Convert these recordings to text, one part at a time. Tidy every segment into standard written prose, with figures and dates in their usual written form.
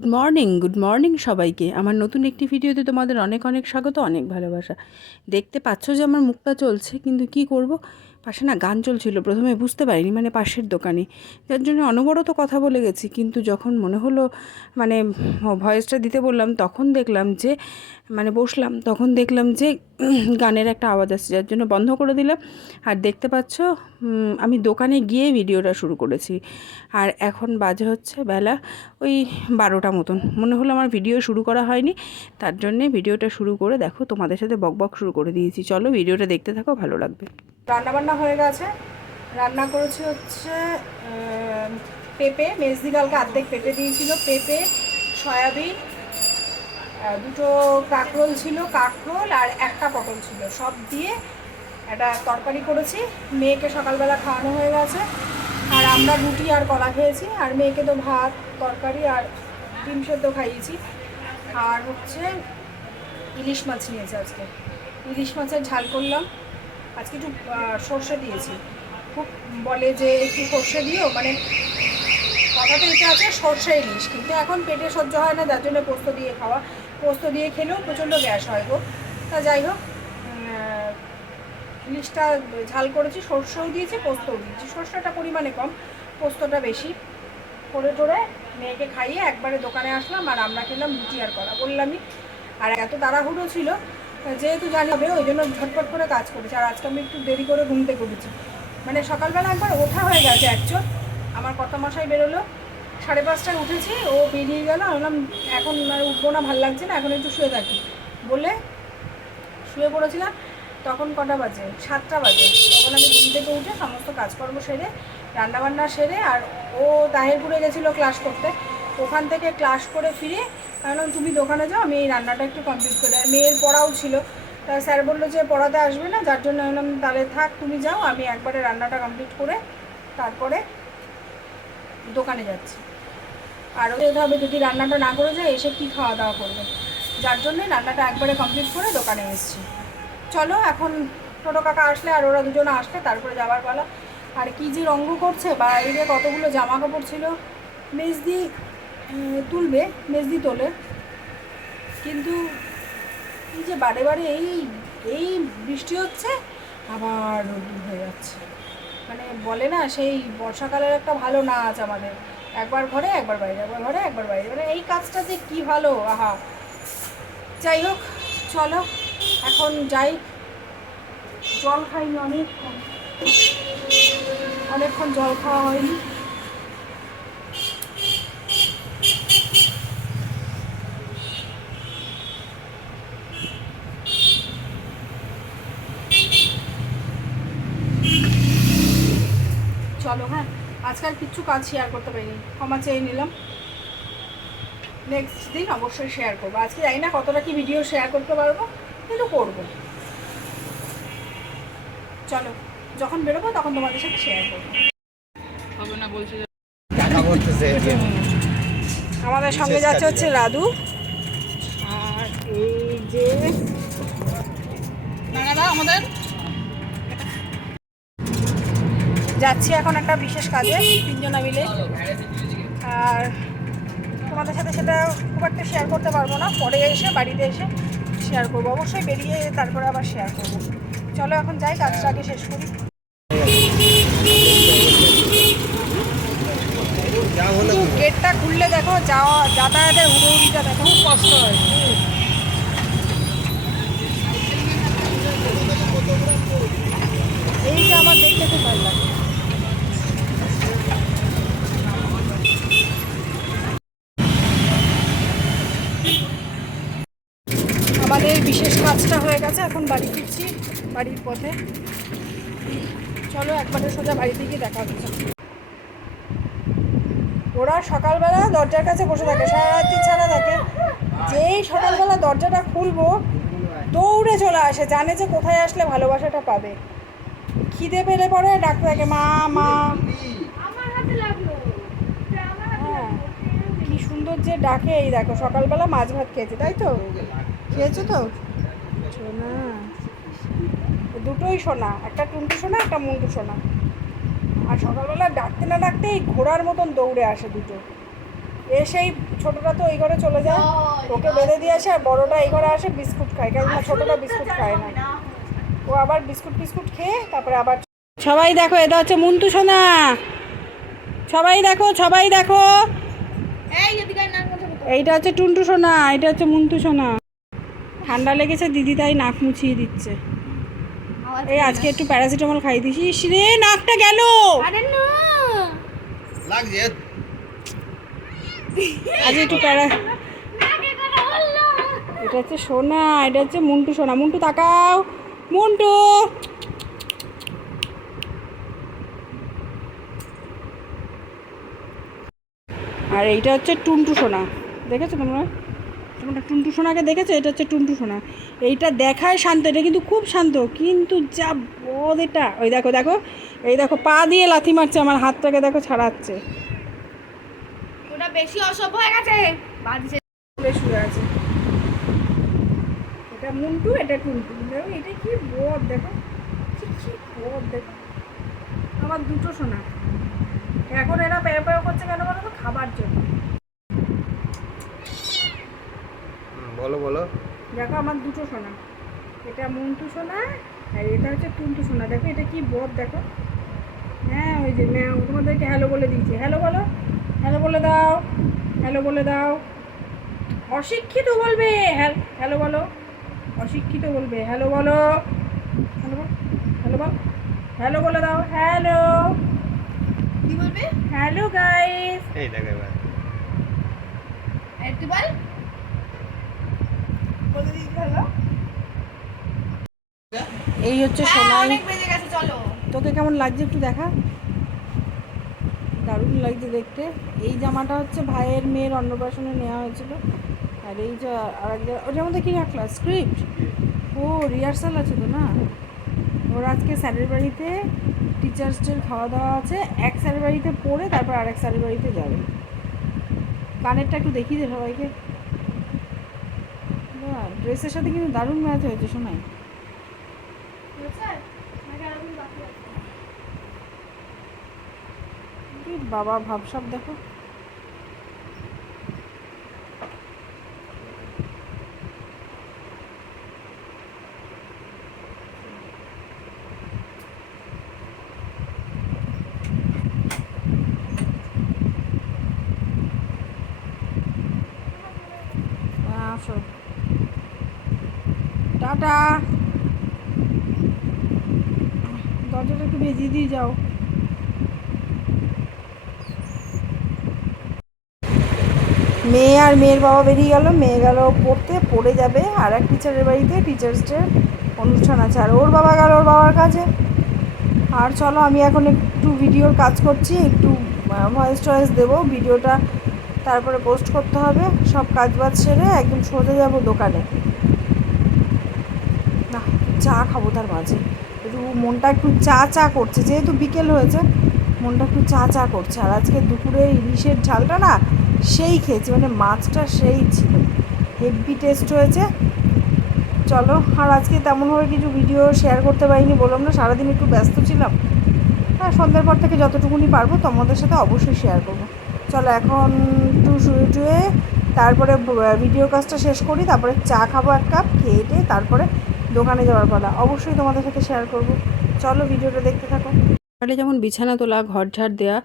Good morning সবাইকে। আমার নতুন একটি ভিডিওতে তোমাদের অনেক অনেক স্বাগত, অনেক ভালোবাসা। দেখতে পাচ্ছ যে আমার মুখটা চলছে, কিন্তু কি করব, পাশে না গান চলছিল। প্রথমে বুঝতে পারিনি, মানে পাশের দোকানে, যার জন্য অনবরত কথা বলে গেছি। কিন্তু যখন মনে হলো মানে ভয়েসটা দিতে বললাম, তখন দেখলাম যে বসলাম, তখন দেখলাম যে গানের একটা আওয়াজ আসছে, যার জন্য বন্ধ করে দিলাম। আর দেখতে পাচ্ছ আমি দোকানে গিয়ে ভিডিওটা শুরু করেছি। আর এখন বাজে হচ্ছে বেলা ওই 12টা মতন। মনে হলো আমার ভিডিও শুরু করা হয়নি, তার জন্যে ভিডিওটা শুরু করে দেখো তোমাদের সাথে বকবক শুরু করে দিয়েছি। চলো ভিডিওটা দেখতে থাকো, ভালো লাগবে। রান্নাবান্না হয়ে গেছে। রান্না করেছি হচ্ছে পেঁপে, মেজদি কালকে অর্ধেক পেঁপে দিয়েছিল, পেঁপে, সয়াবিন, দুটো কাঁকরোল ছিল, কাঁকরোল আর একটা পটল ছিল, সব দিয়ে একটা তরকারি করেছি। মেয়েকে সকালবেলা খাওয়ানো হয়ে গেছে, আর আমরা রুটি আর কলা খেয়েছি। আর মেয়েকে তো ভাত, তরকারি আর ডিম সেদ্ধ খাইয়েছি। আর হচ্ছে ইলিশ মাছ নিয়েছে আজকে, ইলিশ মাছের ঝাল করলাম। আজকে একটু সর্ষে দিয়েছি, খুব বলে যে একটু সর্ষে দিও, মানে কথাতে এটা আছে সর্ষে ইলিশ, কিন্তু এখন পেটে সহ্য হয় না, যার জন্য পোস্ত দিয়ে খাওয়া। পোস্ত দিয়ে খেলেও প্রচণ্ড গ্যাস হয় গো। তা যাই হোক, ইলিশটা ঝাল করেছি, সর্ষেও দিয়েছি, পোস্তও দিয়েছি। সর্ষেটা পরিমাণে কম, পোস্তটা বেশি করে টোরে মেয়েকে খাইয়ে একবারে দোকানে আসলাম। আর আমরা খেলাম রুটি আর কলা, বললামই। আর এত তাড়াহুড়ো ছিল, যেহেতু জানি হবে, ওই জন্য ঝটপট করে কাজ করেছি। আর আজকে আমি একটু দেরি করে ঘুমতে করেছি, মানে সকালবেলা একবার ওঠা হয়ে গেছে অ্যাকচুয়াল। আমার কর্তামশাই বেরোলো, 5:30টায় উঠেছি, ও বেরিয়ে গেল। বললাম এখন আর উঠবো না, ভালো লাগছে না, এখন একটু শুয়ে থাকি বলে শুয়ে পড়েছিলাম। তখন কটা বাজে, 7টা বাজে। তখন আমি ঘুম থেকে উঠে সমস্ত কাজকর্ম সেরে, রান্নাবান্না সেরে, আর ও তাহিরপুরে গেছিলো ক্লাস করতে, ওখান থেকে ক্লাস করে ফিরে বললাম তুমি দোকানে যাও, আমি এই রান্নাটা একটু কমপ্লিট করে। আর মেয়ের পড়াও ছিল, তা স্যার বললো যে পড়াতে আসবে না, যার জন্য বললাম তাহলে থাক, তুমি যাও, আমি একবারে রান্নাটা কমপ্লিট করে তারপরে দোকানে যাচ্ছি। আর ওদের হবে যদি রান্নাটা না করে যায়, এসে কি খাওয়া দাওয়া করবে, যার জন্যে রান্নাটা একবারে কমপ্লিট করে দোকানে এসেছি। চলো এখন টোটো কাকা আসলে আর ওরা দুজনে আসলে তারপরে যাওয়ার পালা। আর কি যে রঙ্গ করছে, বাইরে কতগুলো জামা কাপড় ছিল, মেজদি তুলবে, মেজদি তোলে, কিন্তু এই যে বারে বারে এই এই বৃষ্টি হচ্ছে, আবার রোদ হয়ে যাচ্ছে। মানে বলে না সেই বর্ষাকালের একটা ভালো নাচ আমাদের, একবার ঘরে একবার বাইরে, একবার ঘরে একবার বাইরে, মানে এই কাজটা যে কী ভালো, আহা। যাই হোক, চলো এখন যাই। জল খাইনি অনেকক্ষণ জল খাওয়া হয়নি। চলো, হ্যাঁ, আজকাল কিচ্ছু কাজ শেয়ার করতে পারিনি, ক্ষমা চেয়ে নিলাম। নেক্সট দিন অবশ্যই শেয়ার করবো। আজকে জানি না কতটা কি ভিডিও শেয়ার করতে পারবো, কিন্তু করবো। চলো, যখন বেরোবো তখন তোমাদের সাথে শেয়ার করবো। হবে না বলছে, আমাদের সঙ্গে যাচ্ছে হচ্ছে রাধু, আর এই যে আমাদের যাচ্ছি এখন একটা বিশেষ কাজে, তিনজনা মিলে। আর তোমাদের সাথে সেটা খুব একটা শেয়ার করতে পারবো না, পরে এসে বাড়িতে এসে শেয়ার করবো। অবশ্যই বেরিয়ে তারপরে আবার শেয়ার করবো। চলো এখন যাই, কাজটা আগে শেষ করি। গেটটা খুললে দেখো যাওয়া যাতায়াতের উড়োউড়িটা দেখো, খুব কষ্ট হয়। এইটা আমার দেখতে খুব ভালো লাগে। আমাদের বিশেষ কাজটা হয়ে গেছে, এখন বাড়ি ফিরছি, বাড়ির পথে। চলো একবারে সোজা বাড়িতে গিয়ে দেখা হচ্ছে। ওরা সকালবেলা দরজার কাছে বসে থাকে, সারা রাত্রি ছাড়া থাকে। যেই সকালবেলা দরজাটা খুলবো, দৌড়ে চলে আসে, জানে যে কোথায় আসলে ভালোবাসাটা পাবে। খিদে পেলে পরে ডাকতে থাকে মা মা। হ্যাঁ, কি সুন্দর যে ডাকে। এই দেখো সকালবেলা মাছ ভাত খেয়েছে, তাই তো? খেয়েছো তো সোনা? দুটোই সোনা, একটা টুন্টু সোনা, একটা মুন্টু সোনা। আর সকালবেলা ডাকতে না ডাকতেই ঘোড়ার মতন দৌড়ে আসে দুটো। এসেই ছোটোটা তো ওই ঘরে চলে যায়, ওকে বেঁধে দিয়ে আসে, আর বড়োটা এই ঘরে আসে বিস্কুট খায়, কেন না ছোটোটা বিস্কুট খায় না, ও আবার বিস্কুট খেয়ে তারপরে আবার। সবাই দেখো, এটা হচ্ছে মুন্টু সোনা, সবাই দেখো সবাই দেখো, এইটা হচ্ছে টুন্টু সোনা, এটা হচ্ছে মুন্টু সোনা। ঠান্ডা লেগেছে দিদি তাই নাক মুছিয়ে দিচ্ছে। এই আজকে একটু প্যারাসিটামল খাই দিস রে, নাকটা গেল। আজ একটু এটা হচ্ছে সোনা, এটা হচ্ছে মুন্টু সোনা। মুন্টু তাকাও, মুন্টু। আর এইটা হচ্ছে টুন্টু সোনা, দেখেছো তোমরা? তোমরা টুন্টু সোনাকে দেখেছো? এটা হচ্ছে টুন্টু সোনা। এইটা দেখায় শান্ত, এটা কিন্তু খুব শান্ত, কিন্তু যা বদ এটা। ওই দেখো দেখো, এই দেখো পা দিয়ে লাথি মারছে, আমার হাতটাকে দেখো ছাড়াচ্ছে। ওটা বেশি অসভ্য হয়ে গেছে, বাজছে শুয়ে আছে। এটা মুন্টু, এটা টুন্টু। দেখো এটা কি বদ, দেখো কি বদ, দেখো আমার দুটো সোনা। এখন এরা পেয়ে পেয়ে করছে কেন বলো তো? খাবার জন্য। বলো বলো। দেখো আমার দুটো সোনা, এটা মুন্টু সোনা আর এটা হচ্ছে টুন্টু সোনা। দেখো এটা কি বদ, দেখো। হ্যাঁ ওই যে ম্যাও তোমাদেরকে হ্যালো বলে দিয়েছে। হ্যালো বলো, হ্যালো বলে দাও, হ্যালো বলে দাও। অশিক্ষিত বলবে হ্যালো বলো, অশিক্ষিত বলবে হ্যালো বলো, হ্যালো বল, হ্যালো বল, হ্যালো বলে দাও। হ্যালো কি বলবে? হ্যালো গাইস, এই দেখ এবার তুই বল, বলে দিই হ্যালো। এই হচ্ছে সোনাই। অনেক বেজে গেছে, চলো। তোকে কেমন লাগছে একটু দেখা। দারুণ লাগছে দেখতে। এই জামাটা হচ্ছে ভাইয়ের মেয়ের অন্নপ্রাশনে নেওয়া হয়েছিল। আর এই যে আর ওটার মধ্যে কী রাখলা? স্ক্রিপ্ট। ও রিহার্সাল আছে তো না? ওর আজকে স্যারের বাড়িতে টিচার্স ডের খাওয়া দাওয়া আছে, এক স্যারের বাড়িতে পড়ে তারপর আরেক স্যারের বাড়িতে যাবে। কানেরটা একটু দেখিয়ে দে সবাইকে। ড্রেসের সাথে কিন্তু দারুণ ম্যাচ হয়েছে শোনাই। বাবা ভাবসাব দেখো। আসো, টাটা। দরজাটা একটু ভেজিয়ে দিয়ে যাও। মেয়ে আর মেয়ের বাবা বেরিয়ে গেল। মেয়ে গেল পড়তে, পড়ে যাবে আর এক টিচারের বাড়িতে টিচার্স ডে অনুষ্ঠান আছে, আর ওর বাবা গেল ওর বাবার কাছে। আর চলো আমি এখন একটু ভিডিওর কাজ করছি, একটু ভয়েস টয়েস দেবো, ভিডিওটা তারপরে পোস্ট করতে হবে। সব কাজ বাজ সেরে একদম সোজা যাবো দোকানে। না চা খাবো তার মাঝে, একটু মনটা একটু চা চা করছে, যেহেতু বিকেল হয়েছে মনটা একটু চা চা করছে। আর আজকে দুপুরে ইলিশের ঝালটা না সেই খেয়েছি, মানে মাছটা সেই ছিল, হেভি টেস্ট হয়েছে। চলো, আর আজকে তেমনভাবে কিছু ভিডিও শেয়ার করতে পারিনি, বললাম না সারাদিন একটু ব্যস্ত ছিলাম। হ্যাঁ সন্ধ্যের পর থেকে যতটুকুনি পারবো তোমাদের সাথে অবশ্যই শেয়ার করবো। চলো এখন একটু শুয়ে টুয়ে তারপরে ভিডিও কাজটা শেষ করি, তারপরে চা খাবো এক কাপ, খেয়ে টেয়ে তারপরে দোকানে যাওয়ার পালা, অবশ্যই তোমাদের সাথে শেয়ার করবো। চলো ভিডিওটা দেখতে থাকো। সকালে যেমন বিছানা তোলা, ঘর ঝাড় দেওয়া,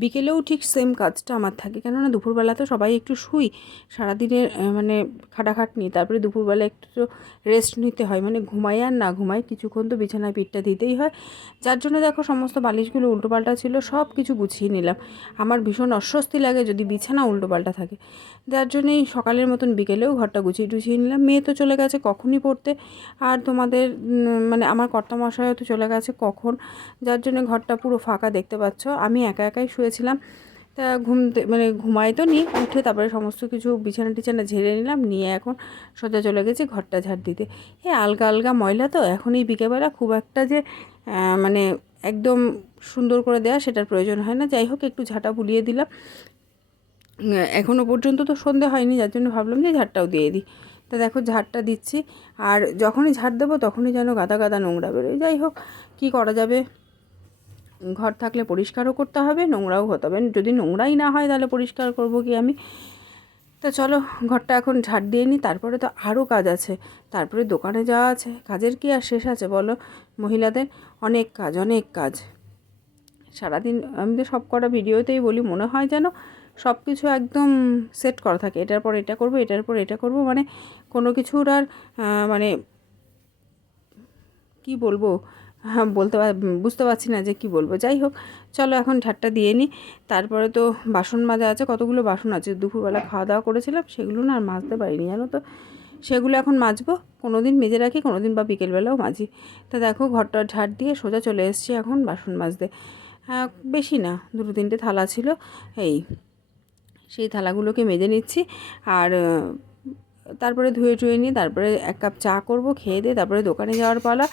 বিকেলেও ঠিক সেম কাজটা আমার থাকে, কেননা দুপুরবেলা তো সবাই একটু শুই, সারাদিনের মানে খাটাখাটনি, তারপরে দুপুরবেলা একটু তো রেস্ট নিতে হয়, মানে ঘুমাই আর না ঘুমাই কিছুক্ষণ তো বিছানায় পিঠটা দিতেই হয়। যার জন্য দেখো সমস্ত বালিশগুলো উল্টোপাল্টা ছিল, সব কিছু গুছিয়ে নিলাম। আমার ভীষণ অস্বস্তি লাগে যদি বিছানা উল্টোপাল্টা থাকে, যার জন্যই সকালের মতন বিকেলেও ঘরটা গুছিয়ে টুছিয়ে নিলাম। মেয়ে তো চলে গেছে কখনই পড়তে, আর তোমাদের মানে আমার কর্তামশাইও তো চলে গেছে কখন, যার জন্য ঘরটা পুরো ফাঁকা দেখতে পাচ্ছ। আমি একা একাই শুয়েছিলাম, তা মানে ঘুমাই তো নি, উঠে তারপরে সমস্ত কিছু বিছানা টিছানা ঝেড়ে নিলাম, নিয়ে এখন সোজা চলে গেছি ঘরটা ঝাড় দিতে। আলগা আলগা ময়লা তো, এখন এই বিকেলবেলা খুব একটা যে মানে একদম সুন্দর করে দেওয়া সেটার প্রয়োজন হয় না। যাই হোক একটু ঝাঁটা বুলিয়ে দিলাম, এখনও পর্যন্ত তো সন্ধে হয়নি, যার জন্য ভাবলাম যে ঝাড়টাও দিয়ে দিই। তা দেখো ঝাড়টা দিচ্ছি, আর যখনই ঝাড় দেবো তখনই যেন গাদা গাদা নোংরা বেরোয়। যাই হোক কী করা যাবে, ঘর থাকলে পরিষ্কারও করতে হবে, নোংরাও হতে হবে। যদি নোংরাই না হয় তাহলে পরিষ্কার করব কি আমি? তো চলো ঘরটা এখন ঝাড় দিয়ে নিই, তারপরে তো আরও কাজ আছে, তারপরে দোকানে যাওয়া আছে। কাজের কি আর শেষ আছে বলো? মহিলাদের অনেক কাজ, অনেক কাজ। সারাদিন আমি তো সব কটা ভিডিওতেই বলি, মনে হয় যেন সব কিছু একদম সেট করা থাকে, এটার পর এটা করব, এটার পর এটা করব, মানে কোনো কিছুর আর মানে কি বলবো, হ্যাঁ বুঝতে পারছি না যে কি বলবো। যাই হোক, চলো এখন ঝাড়টা দিয়ে নিই। তারপরে তো বাসন মাজা আছে, কতগুলো বাসন আছে, দুপুরবেলা খাওয়া দাওয়া করেছিলাম, সেগুলো না আর মাজতে পারিনি জানো তো। সেগুলো এখন মাজবো, কোনো দিন মেজে রাখি, কোনো দিন বা বিকেলবেলাও মাজি। তা দেখো ঘরটা ঝাড় দিয়ে সোজা চলে এসেছি এখন বাসন মাজতে। বেশি না, দুটো তিনটে থালা ছিল, এই সেই থালাগুলোকে মেজে নিচ্ছি। আর তারপরে ধুয়ে টুয়ে নিয়ে তারপরে এক কাপ চা করব, খেয়ে দিয়ে তারপরে দোকানে যাওয়ার পালা।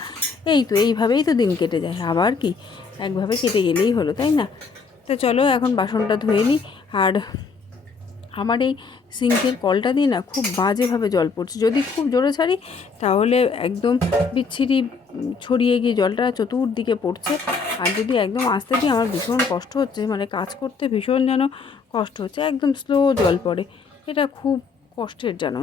এই তো এইভাবেই তো দিন কেটে যায়, আবার কি একভাবে কেটে গেলেই হলো, তাই না? তো চলো এখন বাসনটা ধুয়ে নিই। আর আমার এই সিঙ্কের কলটা দিয়ে না খুব বাজেভাবে জল পড়ছে, যদি খুব জোরে ছাড়ি তাহলে একদম বিচ্ছিরি ছড়িয়ে গিয়ে জলটা চতুর্দিকে পড়ছে। আর যদি একদম আস্তে দিই আমার ভীষণ কষ্ট হচ্ছে, মানে কাজ করতে ভীষণ যেন কষ্ট হচ্ছে, একদম স্লো জল পড়ে, এটা খুব কষ্টের জানো।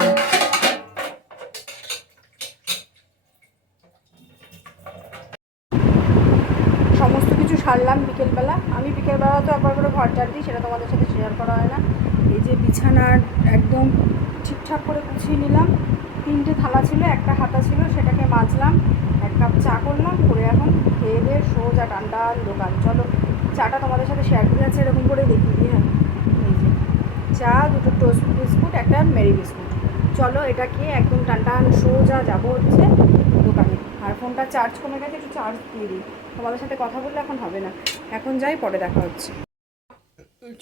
সমস্ত কিছু সারলাম বিকেলবেলা। আমি বিকেলবেলা তো একবার করে ঘর ঝাড় দিই, সেটা তোমাদের সাথে শেয়ার করা হয় না। এই যে বিছানার একদম ঠিকঠাক করে গুছিয়ে নিলাম। তিনটে থালা ছিল, একটা হাতা ছিল, সেটাকে মাজলাম, এক কাপ চা করলাম, করে এখন খেয়ে দিয়ে সোজা টান্ডান দোকান। চলো চাটা তোমাদের সাথে শেয়ার করে যাচ্ছে, এরকম করে দেখি দিয়ে। হ্যাঁ, এই যে চা, দুটো টোস্ট বিস্কুট, একটা মেরি বিস্কুট। চলো এটা খেয়ে একদম টানটান সোজা যাবো হচ্ছে দোকানে। আর ফোনটা চার্জ কমে গেছে, একটু চার্জ দিয়ে দিই। তোমাদের সাথে কথা বললে এখন হবে না, এখন যাই, পরে দেখা হচ্ছে।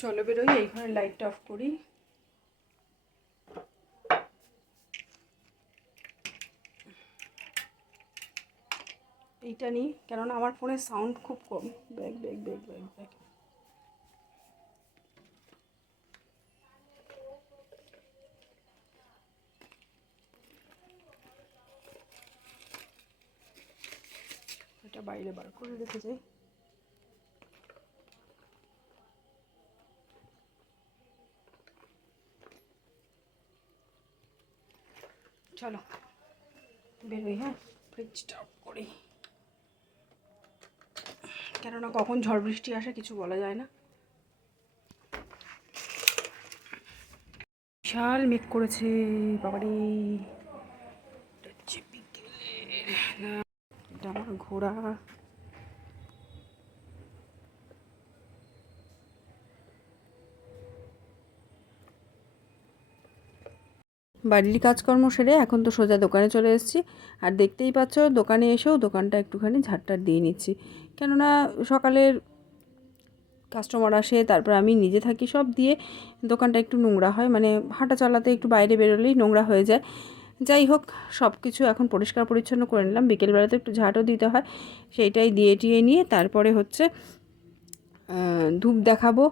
চলো বেরোই, এই ঘরের লাইটটা অফ করি। এইটা নিই, কেননা আমার ফোনের সাউন্ড খুব কম। Bag bag bag bag bag এটা বাইরে বার করে রেখে যাই। চলো বেরোই, হ্যাঁ ফ্রিজটা অফ করি, কেননা কখন ঝড় বৃষ্টি আসে কিছু বলা যায় না। বিশাল মেঘ করেছে বাবারে। এটা আমার ঘোড়া। বাড়ির কাজকর্ম সেরে এখন তো সোজা দোকানে চলে এসেছি। আর দেখতেই পাচ্ছ দোকানে এসেও দোকানটা একটুখানি ঝাড়টার দিয়ে নিচ্ছি, কেননা সকালের কাস্টমার আসে, তারপর আমি নিজে থাকি, সব দিয়ে দোকানটা একটু নোংরা হয়, মানে হাঁটা চলাতে একটু বাইরে বেরোলেই নোংরা হয়ে যায়। যাই হোক, সব কিছু এখন পরিষ্কার পরিচ্ছন্ন করে নিলাম, বিকেলবেলাতে একটু ঝাঁটও দিতে হয়, সেইটাই দিয়ে টিয়ে নিয়ে তারপরে হচ্ছে ধূপ দেখাবো,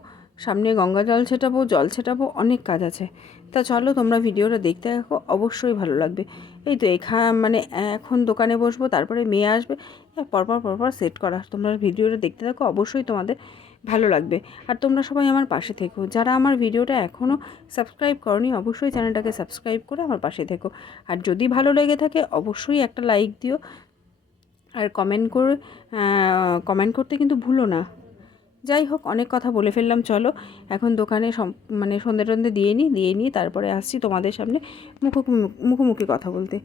সামনে গঙ্গা জল ছেটাবো, অনেক কাজ আছে। তা চলো তোমরা ভিডিওটা দেখতে থাকো, অবশ্যই ভালো লাগবে। এই তো মানে এখন দোকানে বসবো, তারপরে মেয়ে আসবে, পরপর সেট করা। তোমরা ভিডিওটা দেখতে থাকো, অবশ্যই তোমাদের ভালো লাগবে। আর তোমরা সবাই আমার পাশে থেকো, যারা আমার ভিডিওটা এখনও সাবস্ক্রাইব করনি অবশ্যই চ্যানেলটাকে সাবস্ক্রাইব করে আমার পাশে থেকো। আর যদি ভালো লেগে থাকে অবশ্যই একটা লাইক দিও, আর কমেন্ট করতে কিন্তু ভুলো না। যাই হোক, অনেক কথা বলে ফেললাম, চলো এখন দোকানে মানে সন্ধে টন্ধে দিয়ে নিই তারপরে আসছি তোমাদের সামনে মুখোমুখি কথা বলতে।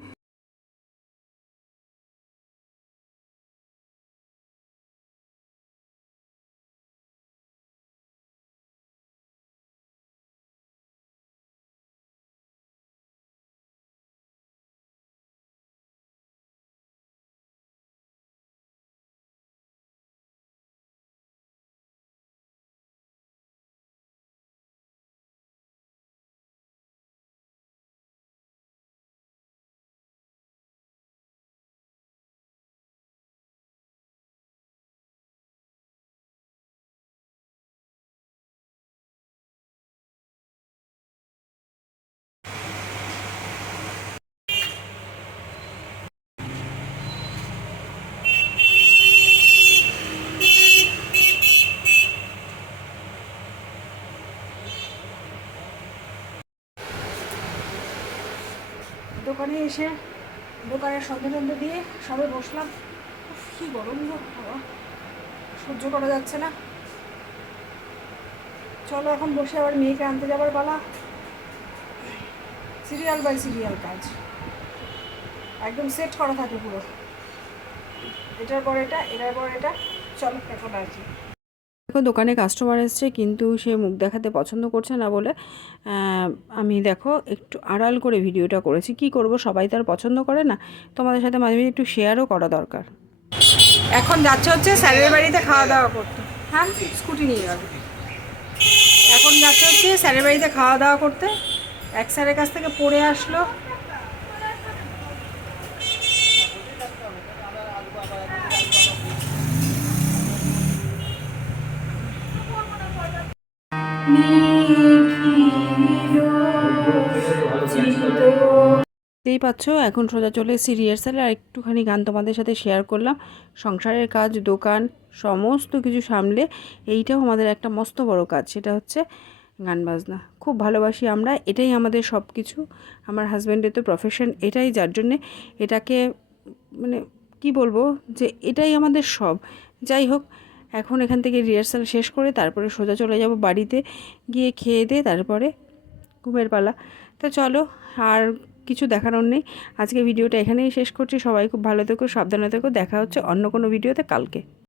দোকানে এসে দোকানের সন্ধে টন্ধে দিয়ে সবে বসলাম। উফ, কি গরম গো বাবা, সহ্য করা যাচ্ছে না। চলো এখন বসে আবার মেয়েকে আনতে যাবার পালা। সিরিয়াল বাই সিরিয়াল কাজ, একদম সেট করা থাকে পুরো, এটার পর এটা, এটার পর এটা। চলো এখন আসি। দেখো দোকানে কাস্টমার এসছে, কিন্তু সে মুখ দেখাতে পছন্দ করছে না বলে আমি দেখো একটু আড়াল করে ভিডিওটা করেছি। কি করব, সবাই তার পছন্দ করে না, তোমাদের সাথে মাঝে মাঝে একটু শেয়ারও করা দরকার। এখন যাচ্ছে হচ্ছে স্যারের বাড়িতে খাওয়া দাওয়া করতে। হ্যাঁ, স্কুটি নিয়ে যাবে। এখন যাচ্ছে হচ্ছে স্যারের বাড়িতে খাওয়া দাওয়া করতে। এক স্যারের কাছ থেকে পড়ে আসলো। দেখতেই পাচ্ছ এখন সোজা চলে এসেছি রিহার্সালে। আর একটুখানি গান তোমাদের সাথে শেয়ার করলাম। সংসারের কাজ, দোকান, সমস্ত কিছু সামলে এইটাও আমাদের একটা মস্ত বড় কাজ, সেটা হচ্ছে গান বাজনা। খুব ভালোবাসি আমরা, এটাই আমাদের সব কিছু। আমার হাজব্যান্ডের তো প্রফেশন এটাই, যার জন্যে এটাকে মানে কি বলবো, যে এটাই আমাদের সব। যাই হোক, এখন এখান থেকে রিহার্সাল শেষ করে তারপরে সোজা চলে যাব বাড়িতে, গিয়ে খেয়ে দিয়ে তারপরে ঘুমের পালা। তো চলো, আর কিছু দেখানোর নেই। আজকে ভিডিওটা এখানেই শেষ করছি। সবাই খুব ভালো থেকো, সাবধানে থেকো। দেখা হচ্ছে অন্য কোনো ভিডিওতে কালকে।